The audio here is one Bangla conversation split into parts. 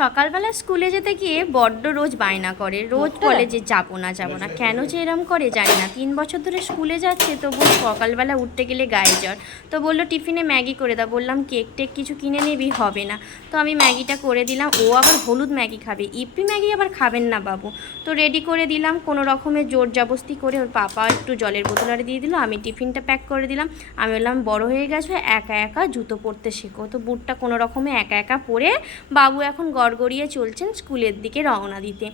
সকালবেলা স্কুলে যেতে গিয়ে বড্ড রোজ বায়না করে। রোজ বলে যে যাব না যাব না। কেন যে এরম করে জানি না। তিন বছর ধরে স্কুলে যাচ্ছে তো তবু সকালবেলা উঠতে গেলে গায়ে জ্বর। তো বলল টিফিনে ম্যাগি করে দাও। বললাম কেক টেক কিছু কিনে নিবি? হবে না। তো আমি ম্যাগিটা করে দিলাম। ও আবার হলুদ ম্যাগি খাবে। ইপি ম্যাগি আবার খাবেন না বাবু। তো রেডি করে দিলাম। কোনো রকমের জোর জবস্তি করে ওর পাপা একটু জলের বোতল আরে দিয়ে দিল। আমি টিফিনটা প্যাক করে দিলাম। আমি বললাম বড় হয়ে গেছো একা একা জুতো পরতে শেখো। তো বুটটা কোনো রকমে একা একা পরে বাবু এখন গড়গড়িয়ে চলছেন স্কুলের দিকে রওনা দিতে।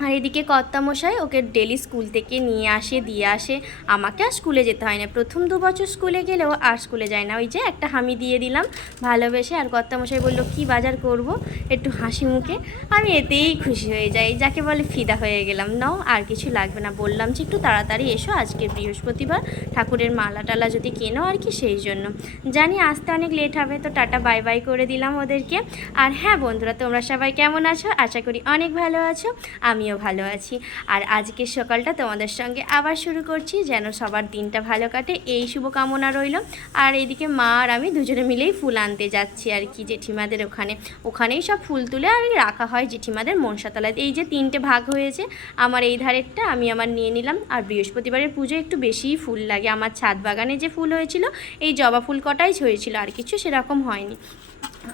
আর এদিকে কর্তামশাই ওকে ডেলি স্কুল থেকে নিয়ে আসে, দিয়ে আসে। আমাকে আর স্কুলে যেতে হয় না। প্রথম দু বছর স্কুলে গেলেও আর স্কুলে যায় না। ওই যে একটা হামি দিয়ে দিলাম ভালোবেসে। আর কর্তামশাই বলল, কি বাজার করব? একটু হাসি মুখে। আমি এতেই খুশি হয়ে যাই। যাকে বলে ফিদা হয়ে গেলাম। নাও, আর কিছু লাগবে না। বললাম যে, একটু তাড়াতাড়ি এসো। আজকে বৃহস্পতিবার ঠাকুরের মালা টালা যদি কেনো আর কি, সেই জন্য। জানি আসতে অনেক লেট হবে, তো টাটা বাই বাই করে দিলাম ওদেরকে। আর হ্যাঁ বন্ধুরা, তোমরা সবাই কেমন আছো? আশা করি অনেক ভালো আছো। আমিও ভালো আছি। আর আজকের সকালটা তোমাদের সঙ্গে আবার শুরু করছি। যেন সবার দিনটা ভালো কাটে। এই শুভকামনা রইল। আর এইদিকে মা আর আমি দুজনে মিলেই ফুল আনতে যাচ্ছি আর কি জেঠিমাদের ওখানে। ওখানেই সব ফুল তুলে আর রাখা হয় জেঠিমাদের মনসাতলায়। এই যে তিনটে ভাগ হয়েছে, আমার এই ধারেরটা আমি আমার নিয়ে নিলাম। আর বৃহস্পতিবারের পুজো একটু বেশিই ফুল লাগে। আমার ছাদ বাগানে যে ফুল হয়েছিল, এই জবা ফুল কটাই হয়েছিল। আর কিছু সেরকম হয়নি।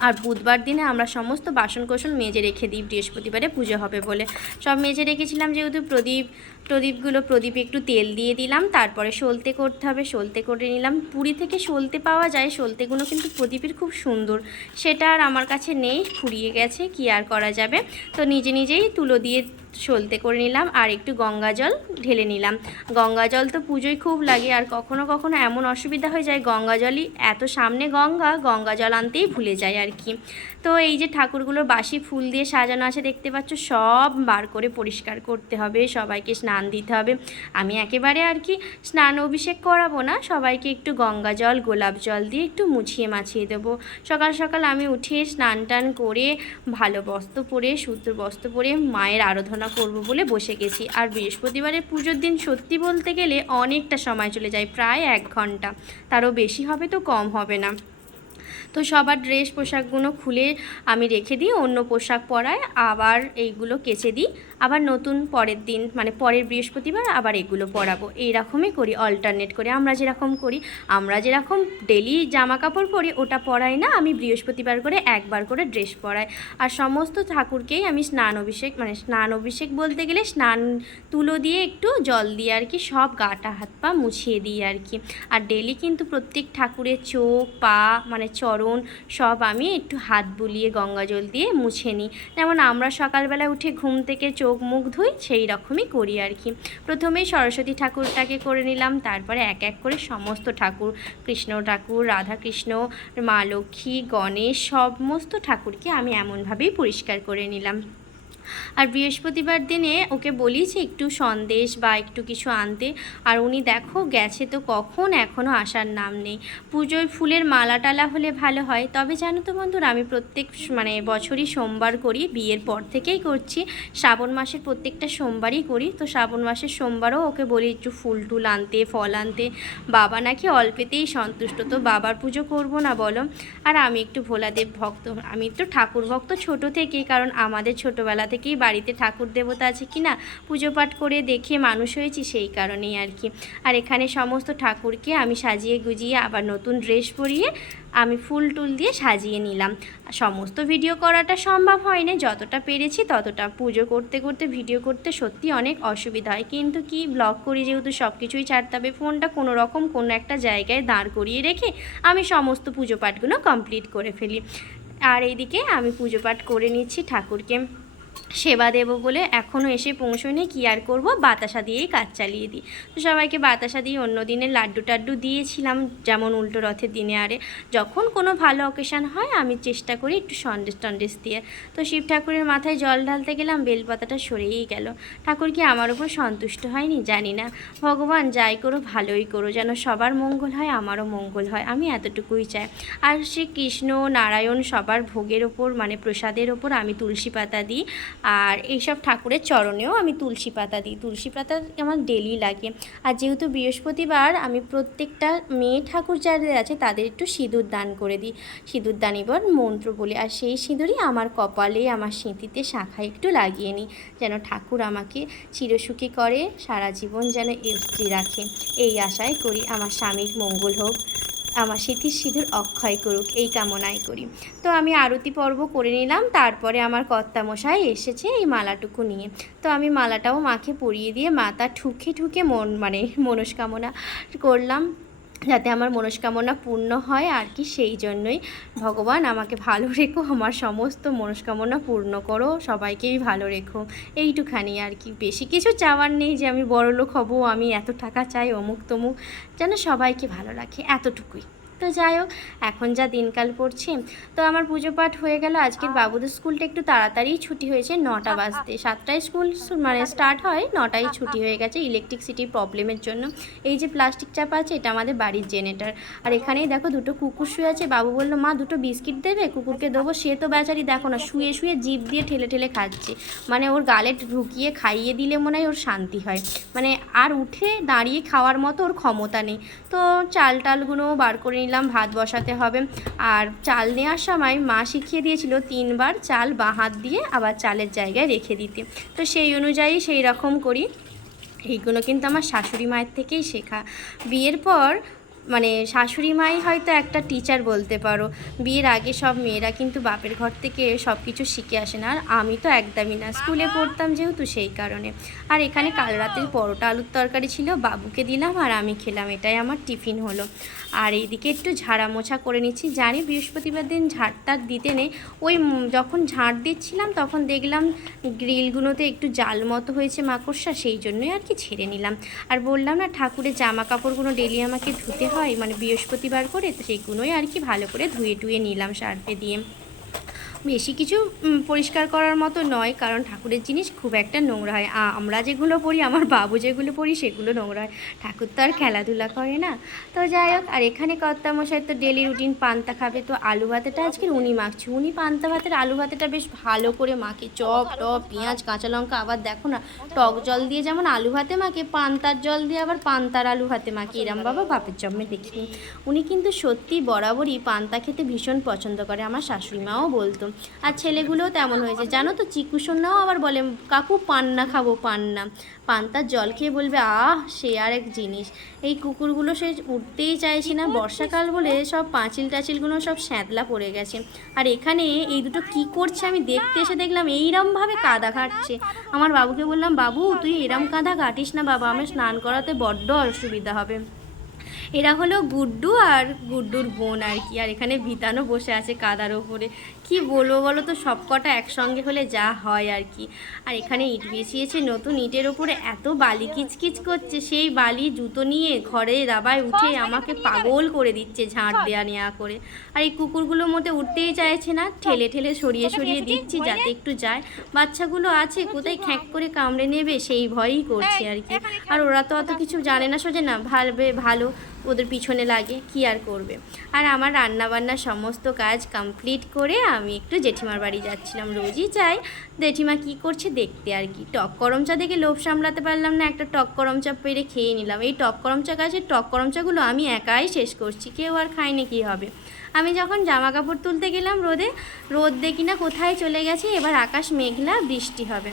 আর বুধবার দিনে আমরা সমস্ত বাসন কোসন মেজে রেখে দিই, বৃহস্পতিবারে পুজো হবে বলে। সব মেজে রেখেছিলাম যেহেতু প্রদীপ, প্রদীপগুলো প্রদীপে একটু তেল দিয়ে দিলাম, তারপরে সলতে করতে হবে, সলতে করে নিলাম। পুরী থেকে সলতে পাওয়া যায়, সলতেগুলো কিন্তু প্রদীপের খুব সুন্দর। সেটা আর আমার কাছে নেই, ফুরিয়ে গেছে, কি আর করা যাবে? তো নিজে নিজেই তুলো দিয়ে সলতে করে নিলাম আর একটু গঙ্গা জল ঢেলে নিলাম। গঙ্গা জল তো পুজোয় খুব লাগে আর কখনো কখনো এমন অসুবিধা হয়ে যায় গঙ্গা জলই এত সামনে গঙ্গা গঙ্গা জল আনতেই ভুলে যায় আর কি। তো এই যে ঠাকুরগুলোর বাসি ফুল দিয়ে সাজানো আছে দেখতে পাচ্ছ, সব বার করে পরিষ্কার করতে হবে, সবাইকে স্নান দিতে হবে। আমি একেবারে আর কি স্নান অভিষেক করাবো না, সবাইকে একটু গঙ্গা জল, গোলাপ জল দিয়ে একটু মুছিয়ে মাছিয়ে দেবো। সকাল সকাল আমি উঠে স্নান টান করে ভালো বস্ত্র পরে সূত্র বস্ত্র পরে মায়ের আরাধনা করব বলে বসে গেছি। আর বৃহস্পতিবারের পুজোর দিন সত্যি বলতে গেলে অনেকটা সময় চলে যায়, প্রায় এক ঘণ্টা। তারও বেশি হবে তো কম হবে না। তো সবার ড্রেস পোশাকগুলো খুলে আমি রেখে দিই, অন্য পোশাক পরায় আবার এইগুলো কেচে দিই। আবার নতুন পরের দিন মানে পরের বৃহস্পতিবার আবার এগুলো পরাবো। এইরকমই করি অল্টারনেট করে। আমরা যেরকম করি, আমরা যেরকম ডেলি জামা কাপড় পরি, ওটা পরাই না। আমি বৃহস্পতিবার করে একবার করে ড্রেস পরাই। আর সমস্ত ঠাকুরকেই আমি স্নান অভিষেক মানে স্নান অভিষেক বলতে গেলে স্নান তুলো দিয়ে একটু জল দিয়ে আর কি, সব গাটা হাত পা মুছিয়ে দিই আর কি। আর ডেলি কিন্তু প্রত্যেক ঠাকুরের চোখ, পা মানে চরণ সব আমি একটু হাত বুলিয়ে গঙ্গা জল দিয়ে মুছে নিই। যেমন আমরা সকালবেলা উঠে ঘুম থেকে চোখ মুখ ধুই, সেই রকমই করি আর কি। প্রথমে সরস্বতী ঠাকুরটাকে করে নিলাম, তারপরে এক এক করে সমস্ত ঠাকুর, কৃষ্ণ ঠাকুর, রাধাকৃষ্ণ, মা লক্ষ্মী, গণেশ, সমস্ত ঠাকুরকে আমি এমনভাবেই পরিষ্কার করে নিলাম। আর বৃহস্পতিবার দিনে ওকে বলি যে একটু সন্দেশ বা একটু কিছু আনতে। আর উনি দেখো গেছে তো কখন? এখনও আসার নাম নেই। পুজোয় ফুলের মালা টালা হলে ভালো হয়। তবে জানো তো বন্ধুরা, আমি প্রত্যেক মানে বছরই সোমবার করি, বিয়ের পর থেকেই করছি। শ্রাবণ মাসের প্রত্যেকটা সোমবারই করি। তো শ্রাবণ মাসের সোমবারও ওকে বলি একটু ফুল টুল আনতে, ফল আনতে। বাবা নাকি অল্পেতেই সন্তুষ্ট। তো বাবার পুজো করব না বলো। আর আমি একটু ভোলাদেব ভক্ত। আমি একটু ঠাকুর ভক্ত ছোট থেকেই, কারণ আমাদের ছোটোবেলা থেকেই বাড়িতে ঠাকুর দেবতা আছে কি না, পুজো পাঠ করে দেখে মানুষ হয়েছি সেই কারণেই আর কি। আর এখানে সমস্ত ঠাকুরকে আমি সাজিয়ে গুজিয়ে আবার নতুন ড্রেস পরিয়ে আমি ফুল টুল দিয়ে সাজিয়ে নিলাম। সমস্ত ভিডিও করাটা সম্ভব হয়নি, যতটা পেরেছি ততটা পুজো করতে করতে ভিডিও করতে সত্যি অনেক অসুবিধা হয়। কিন্তু কি ব্লগ করি যেহেতু সব কিছুই ছাড়তে হবে, ফোনটা কোনো রকম কোনো একটা জায়গায় দাঁড় করিয়ে রেখে আমি সমস্ত পুজো পাঠগুলো কমপ্লিট করে ফেলি। আর এইদিকে আমি পুজো পাঠ করে নিচ্ছি ঠাকুরকে। সেবা দেবো বলে এখনও এসে পৌঁছয়নি, কি আর করব? বাতাসা দিয়েই কাজ চালিয়ে দিই। তো সবাইকে বাতাসা দিয়ে অন্য দিনের লাড্ডু টাড্ডু দিয়েছিলাম, যেমন উল্টো রথের দিনে আরে। যখন কোনো ভালো অকেশান হয়, আমি চেষ্টা করি একটু সন্দেশ টন্দেশ দিয়ে। তো শিব ঠাকুরের মাথায় জল ঢালতে গেলাম, বেলপাতাটা সরেই গেল। ঠাকুর কি আমার উপর সন্তুষ্ট হয়নি? জানি না। ভগবান যাই করো ভালোই করো যেন সবার মঙ্গল হয়, আমারও মঙ্গল হয়, আমি এতটুকুই চাই। আর শ্রী কৃষ্ণ নারায়ণ সবার ভোগের ওপর মানে প্রসাদের ওপর আমি তুলসী পাতা দিই। আর এইসব ঠাকুরের চরণেও আমি তুলসী পাতা দিই। তুলসী পাতা আমার ডেলি লাগে। আর যেহেতু বৃহস্পতিবার, আমি প্রত্যেকটা মেয়ে ঠাকুর যাদের আছে, তাদের একটু সিঁদুর দান করে দিই। সিঁদুর দান এবার মন্ত্র বলি। আর সেই সিঁদুরই আমার কপালে, আমার স্মৃতিতে শাখায় একটু লাগিয়ে নিই। যেন ঠাকুর আমাকে চিরসুখী করে, সারা জীবন যেন এফটি রাখে। এই আশায় করি আমার স্বামীর মঙ্গল হোক। আমার স্মৃতির সিঁদুর অক্ষয় করুক, এই কামনাই করি। তো আমি আরতি পর্ব করে নিলাম, তারপরে আমার কর্তামশাই এসেছে এই মালাটুকু নিয়ে। তো আমি মালাটাও মাকে পরিয়ে দিয়ে মাতা ঠুকে ঠুকে মন মানে মনস্কামনা করলাম। যাতে আমার মনস্কামনা পূর্ণ হয় আর কি সেই জন্যই ভগবান আমাকে ভালো রেখো, আমার সমস্ত মনস্কামনা পূর্ণ করো, সবাইকেই ভালো রেখো। এইটুখানি আর কি। বেশি কিছু চাওয়ার নেই যে আমি বড়লোক হব, আমি এত টাকা চাই অমুক তমুক যেন সবাইকে ভালো রাখে, এতটুকুই। তো যাই হোক, এখন যা দিনকাল পড়ছে, তো আমার পুজো পাঠ হয়ে গেল। আজকের বাবুদের স্কুলটা একটু তাড়াতাড়ি ছুটি হয়েছে, নটা বাজতে। সাতটায় স্কুল মানে স্টার্ট হয়, নটায় ছুটি হয়ে গেছে ইলেকট্রিসিটির প্রবলেমের জন্য। এই যে প্লাস্টিক চাপা আছে, এটা আমাদের বাড়ির জেনারেটার আর এখানেই দেখো দুটো কুকুর শুয়ে আছে, বাবু বলল, মা, দুটো বিস্কিট দেবে? কুকুরকে দেবো? সে তো বেচারি দেখো না, শুয়ে শুয়ে জিভ দিয়ে ঠেলে ঠেলে খাচ্ছে। মানে ওর গালে ঢুকিয়ে খাইয়ে দিলে মনে হয় ওর শান্তি হয়। মানে আর উঠে দাঁড়িয়ে খাওয়ার মতো ওর ক্ষমতা নেই। তো চাল টালগুলো বার করে নিলাম, ভাত বসাতে হবে। আর চাল নেওয়ার সময় মা শিখিয়ে দিয়েছিল তিনবার চাল বাঁ হাত দিয়ে আবার চালের জায়গায় রেখে দিতে। তো সেই অনুযায়ী সেই রকম করি। এইগুলো কিন্তু আমার শাশুড়ি মায়ের থেকেই শেখা। বিয়ের পর মানে শাশুড়ি মাই হয়তো একটা টিচার বলতে পারো। বিয়ের আগে সব মেয়েরা কিন্তু বাপের ঘর থেকে সব কিছু শিখে আসে না। আর আমি তো একদমই না। স্কুলে পড়তাম যেহেতু সেই কারণে। আর এখানে কাল রাতের পরোটা আলুর তরকারি ছিল। বাবুকে দিলাম আর আমি খেলাম। এটাই আমার টিফিন হলো। আর এইদিকে একটু ঝাড়া মোছা করে নিচ্ছি। জানি বৃহস্পতিবার দিন ঝাড়টা দিতে নেই। ওই যখন ঝাড় দিচ্ছিলাম তখন দেখলাম গ্রিলগুলোতে একটু জাল মতো হয়েছে মাকড়সা। সেই জন্যই আর কি ছেড়ে নিলাম। আর বললাম না ঠাকুরের জামা কাপড়গুলো ডেলি আমাকে ধুতে হয় মানে বৃহস্পতিবার করে, তো সেইগুলোই আর কি ভালো করে ধুয়ে টুয়ে নিলাম সার্ফে দিয়ে। বেশি কিছু পরিষ্কার করার মতো নয়, কারণ ঠাকুরের জিনিস খুব একটা নোংরা হয়। আমরা যেগুলো পড়ি আমার বাবু যেগুলো পড়ি সেগুলো নোংরা হয়। ঠাকুর তো আর খেলাধুলা করে না। তো যাই হোক, আর এখানে কর্তামশাই তো ডেলি রুটিন পান্তা খাবে। তো আলু ভাতেটা আজকে উনি মাখছে। উনি পান্তা ভাতের আলু ভাতেটা বেশ ভালো করে মাখে। চপ, টপ, পেঁয়াজ, কাঁচা লঙ্কা, আবার দেখো না, টক জল দিয়ে যেমন আলু ভাতে মাখে, পান্তার জল দিয়ে আবার পান্তার আলু ভাতে মাখে। এরম বাবা বাপের জন্মে দেখি উনি কিন্তু সত্যি বরাবরই পান্তা খেতে ভীষণ পছন্দ করে। আমার শাশুড়ি মাও বলতো। আর ছেলেগুলোও তেমন হয়েছে। জানো তো, চিকু আবার বলে, কাকু, পান্না খাব, পান্না। পান্তার জল খেয়ে বলবে, আহ, সে আর এক জিনিস। এই কুকুরগুলো সে উঠতেই চাইছে না। বর্ষাকাল বলে সব পাঁচিল টাচিলগুলো সব স্যাঁতলা পড়ে গেছে। আর এখানে এই দুটো কি করছে আমি দেখতে এসে দেখলাম, এইরমভাবে কাদা কাটছে আমার বাবুকে বললাম, বাবু, তুই এরম কাদা কাটিস না বাবা, আমার স্নান করাতে বড্ড অসুবিধা হবে। এরা হলো গুড্ডু আর গুড্ডুর বোন আর কি। আর এখানে ভিতানো বসে আছে কাদার ওপরে। কি বলব বলো তো? সব কটা একসঙ্গে হলে যা হয় আর কি। আর এখানে ইট বিছিয়েছে, নতুন ইটের ওপরে এত বালি কিচকিচ করছে, সেই বালি জুতো নিয়ে ঘরে দাবায় উঠে আমাকে পাগল করে দিচ্ছে ঝাঁট দেওয়া নেওয়া করে। আর এই কুকুরগুলোর মধ্যে উঠতেই চাইছে না, ঠেলে ঠেলে সরিয়ে সরিয়ে দিচ্ছি যাতে একটু যায়। বাচ্চাগুলো আছে, কোথায় খ্যাঁক করে কামড়ে নেবে সেই ভয়ই করছে আর কি। আর ওরা তো অত কিছু জানে না, সোজে না, ভালবে, ভালো। ওদের পিছনে লাগে, কি আর করবে? আর আমার রান্না বান্না সমস্ত কাজ কমপ্লিট করে আমি একটু জেঠিমার বাড়ি যাচ্ছিলাম। রোজই চাই জেঠিমা কি করছে দেখতে আর কি। টক করমচা দেখে লোভ সামলাতে পারলাম না, একটা টক করমচা পেরে খেয়ে নিলাম। এই টক করমচা গাছের টক করমচাগুলো আমি একাই শেষ করছি, কেউ আর খায়নি কি হবে? আমি যখন জামা কাপড় তুলতে গেলাম রোদে, রোদ দেখি না কোথায় চলে গেছে, এবার আকাশ মেঘলা, বৃষ্টি হবে।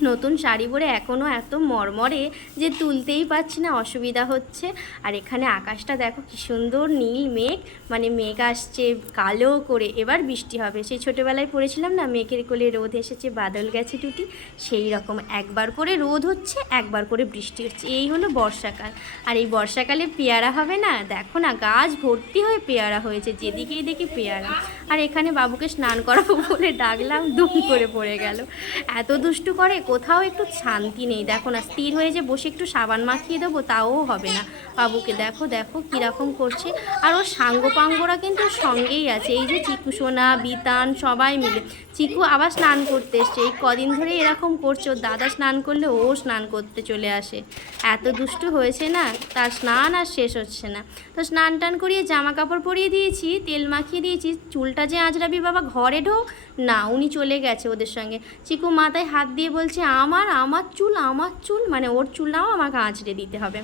নতুন শাড়ি পরে এখনও এত মরমরে যে তুলতেই পারছি না, অসুবিধা হচ্ছে। আর এখানে আকাশটা দেখো কি সুন্দর নীল মেঘ মানে মেঘ আসছে কালো করে। এবার বৃষ্টি হবে। সেই ছোটোবেলায় পড়েছিলাম না, মেঘের কোলে রোদ এসেছে, বাদল গেছে টুটি। সেই রকম একবার করে রোদ হচ্ছে, একবার করে বৃষ্টি হচ্ছে। এই হলো বর্ষাকাল। আর এই বর্ষাকালে পেয়ারা হবে না? দেখো না, গাছ ভর্তি হয়ে পেয়ারা হয়েছে, যেদিকেই দেখি পেয়ারা। আর এখানে বাবুকে স্নান করাবো বলে ডাকলাম, দুম করে পড়ে গেল। এত দুষ্টু করে কোথাও একটু শান্তি নেই। দেখো না, স্থির হয়ে যে বসে একটু সাবান মাখিয়ে দেবো তাও হবে না। বাবুকে দেখো দেখো কীরকম করছে। আর ওর সাঙ্গ পাঙ্গরা কিন্তু সঙ্গেই আছে। এই যে চিকু সোনা, বিতান সবাই মিলে। চিকু আবার স্নান করতে এসছে। এই কদিন ধরে এরকম করছে। ওর দাদা স্নান করলে ও স্নান করতে চলে আসে। এত দুষ্টু হয়েছে না, তার স্নান আর শেষ হচ্ছে না। তো স্নান টান করিয়ে জামা কাপড় পরিয়ে দিয়েছি, তেল মাখিয়ে দিয়েছি। চুলটা যে আজরাবি বাবা, ঘরে ঢোক। না, উনি চলে গেছে ওদের সঙ্গে। চিকু মাথায় হাত দিয়ে বলছে আমার আমার চুল আমার চুল। মানে ওর চুলটাও আমাকে আঁচড়ে দিতে হবে।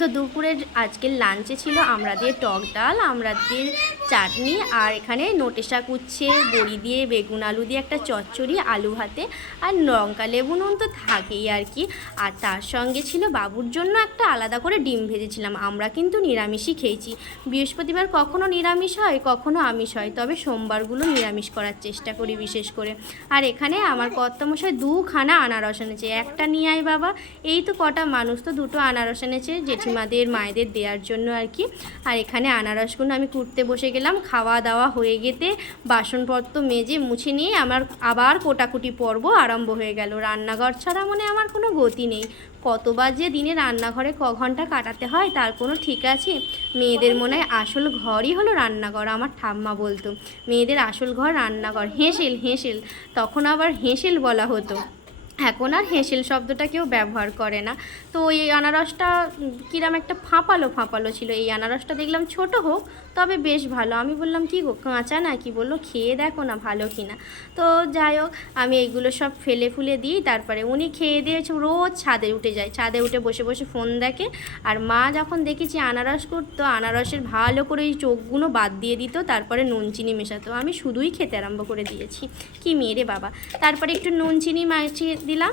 তো দুপুরের আজকের লাঞ্চে ছিল আমরা দিয়ে টক ডাল, আমরা দিয়ে চাটনি আর এখানে নোটে শাক উচ্ছে বড়ি দিয়ে, বেগুন আলু দিয়ে একটা চচ্চড়ি, আলু ভাতে আর লঙ্কা লেবু নুন তো থাকেই আর কি। আর তার সঙ্গে ছিল বাবুর জন্য একটা আলাদা করে ডিম ভেজেছিলাম। আমরা কিন্তু নিরামিষই খেয়েছি। বৃহস্পতিবার কখনো নিরামিষ হয়, কখনো আমিষ হয়। তবে সোমবারগুলো নিরামিষ করার চেষ্টা করি বিশেষ করে। আর এখানে আমার কর্তমশাই দুখানা আনারস এনেছে। একটা নিয়ে আয় বাবা। এই তো কটা মানুষ তো দুটো আনারস এনেছে, জেঠিমাদের, মায়েদের দেওয়ার জন্য আর কি। আর এখানে আনারসগুলো আমি কুটতে বসে গেলাম, খাওয়া দাওয়া হয়ে গেতে বাসনপত্র মেজে মুছে নিয়ে আমার আবার কোটাকুটি পর্ব আরম্ভ হয়ে গেল। রান্নাঘর ছাড়া মনে আমার কোনো গতি নেই। কতবার যে দিনে রান্নাঘরে ক ঘণ্টা কাটাতে হয় তার কোনো ঠিক আছে? মেয়েদের মনে হয় আসল ঘরই হলো রান্নাঘর, আমার ঠাম্মা বলতো। মেয়েদের আসল ঘর রান্নাঘর, হেঁসেল হেঁসেল, তখন আবার হেঁসেল বলা হতো। এখন আর হেঁসেল শব্দটা কেউ ব্যবহার করে না। তো এই আনারসটা কিরম একটা ফাঁপালো ফাঁপালো ছিল। এই আনারসটা দেখলাম ছোট হোক, তবে বেশ ভালো। আমি বললাম, কি গো, কাঁচা না কি বলল, খেয়ে দেখো না ভালো কি না তো যাই হোক, আমি এইগুলো সব ফেলে ফুলে দিই। তারপরে উনি খেয়ে দিয়ে রোজ ছাদে উঠে যায়। ছাদে উঠে বসে বসে ফোন দেখে। আর মা যখন দেখেছি আনারস করতো, আনারসের ভালো করে এই চোখগুলো বাদ দিয়ে দিত, তারপরে নুন, চিনি মেশাতো। আমি শুধুই খেতে আরম্ভ করে দিয়েছি। কি মেরে বাবা। তারপরে একটু নুন, চিনি মাখিয়ে দিলাম।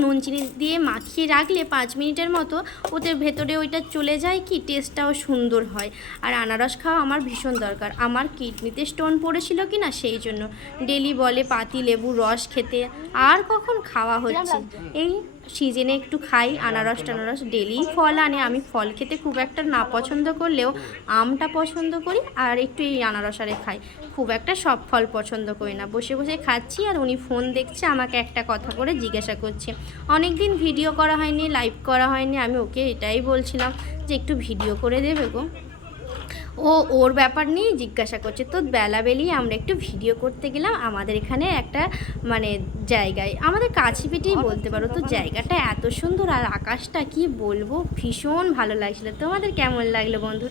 নুন, চিনি দিয়ে মাখিয়ে রাখলে পাঁচ মিনিটের মতো ওদের ভেতরে ওইটা চলে যায় কি, টেস্টটাও সুন্দর হয়। আর আনারস খাওয়া আমার ভীষণ দরকার। আমার কিডনিতে স্টোন পড়েছিল কি না সেই জন্য। ডেলি বলে পাতি, লেবু, রস খেতে আর কখন খাওয়া হচ্ছে? এই সিজনে একটু খাই, আনারস টানারস ডেলি ফল আনে। আমি ফল খেতে খুব একটা না পছন্দ করলেও আমটা পছন্দ করি আর একটু এই আনারস আরে খাই। খুব একটা সব ফল পছন্দ করি না। বসে বসে খাচ্ছি আর উনি ফোন দেখছে, আমাকে একটা কথা করে জিজ্ঞাসা করছে। অনেক দিন ভিডিও করা হয়নি লাইভ করা হয়নি। আমি ওকে এটাই বলছিলাম যে একটু ভিডিও করে দেবে গো। ও ওর ব্যাপার নিয়েই জিজ্ঞাসা করছে। তো বেলাবেলি আমরা একটু ভিডিও করতে গেলাম। আমাদের এখানে একটা মানে জায়গায়, আমাদের কাছে পিঠেই বলতে পারো তো জায়গাটা এত সুন্দর আর আকাশটা কি বলব? ভীষণ ভালো লাগছিল। তোমাদের কেমন লাগল বন্ধুরা?